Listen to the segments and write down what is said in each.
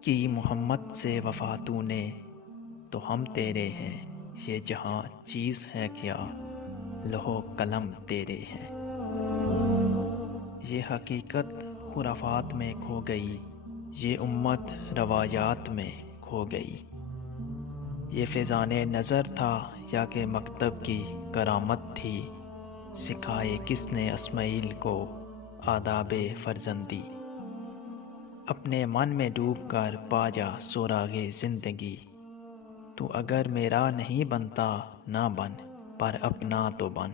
کی محمد سے وفا تو نے تو ہم تیرے ہیں، یہ جہاں چیز ہے کیا، لوح قلم تیرے ہیں۔ یہ حقیقت خرافات میں کھو گئی، یہ امت روایات میں کھو گئی۔ یہ فیضان نظر تھا یا کہ مکتب کی کرامت تھی، سکھائے کس نے اسماعیل کو آداب فرزندی۔ اپنے من میں ڈوب کر پا جا سراغ زندگی، تو اگر میرا نہیں بنتا نہ بن، پر اپنا تو بن۔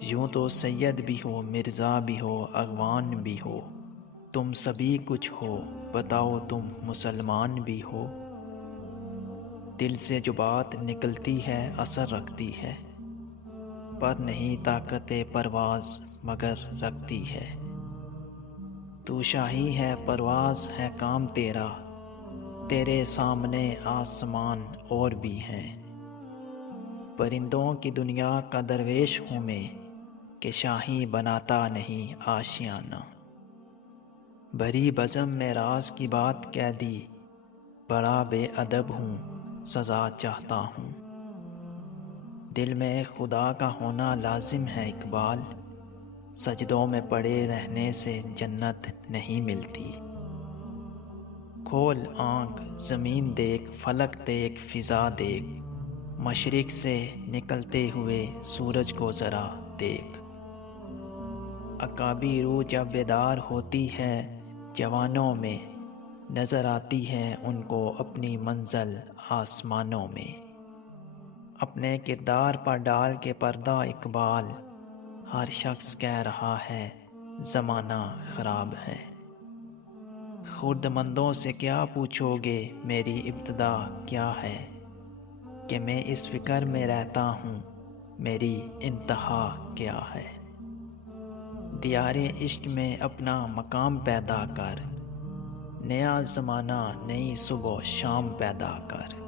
یوں تو سید بھی ہو، مرزا بھی ہو، اغوان بھی ہو، تم سبھی کچھ ہو، بتاؤ تم مسلمان بھی ہو۔ دل سے جو بات نکلتی ہے اثر رکھتی ہے، پر نہیں طاقت پرواز مگر رکھتی ہے۔ تو شاہی ہے، پرواز ہے کام تیرا، تیرے سامنے آسمان اور بھی ہیں۔ پرندوں کی دنیا کا درویش ہوں میں، کہ شاہی بناتا نہیں آشیانہ۔ بھری بزم میں راز کی بات کہہ دی، بڑا بے ادب ہوں سزا چاہتا ہوں۔ دل میں خدا کا ہونا لازم ہے اقبال، سجدوں میں پڑے رہنے سے جنت نہیں ملتی۔ کھول آنکھ زمین دیکھ، فلک دیکھ، فضا دیکھ، مشرق سے نکلتے ہوئے سورج کو ذرا دیکھ۔ عقابی روح جب بیدار ہوتی ہے جوانوں میں، نظر آتی ہے ان کو اپنی منزل آسمانوں میں۔ اپنے کردار پر ڈال کے پردہ اقبال، ہر شخص کہہ رہا ہے زمانہ خراب ہے۔ خرد مندوں سے کیا پوچھو گے میری ابتدا کیا ہے، کہ میں اس فکر میں رہتا ہوں میری انتہا کیا ہے۔ دیار عشق میں اپنا مقام پیدا کر، نیا زمانہ نئی صبح و شام پیدا کر۔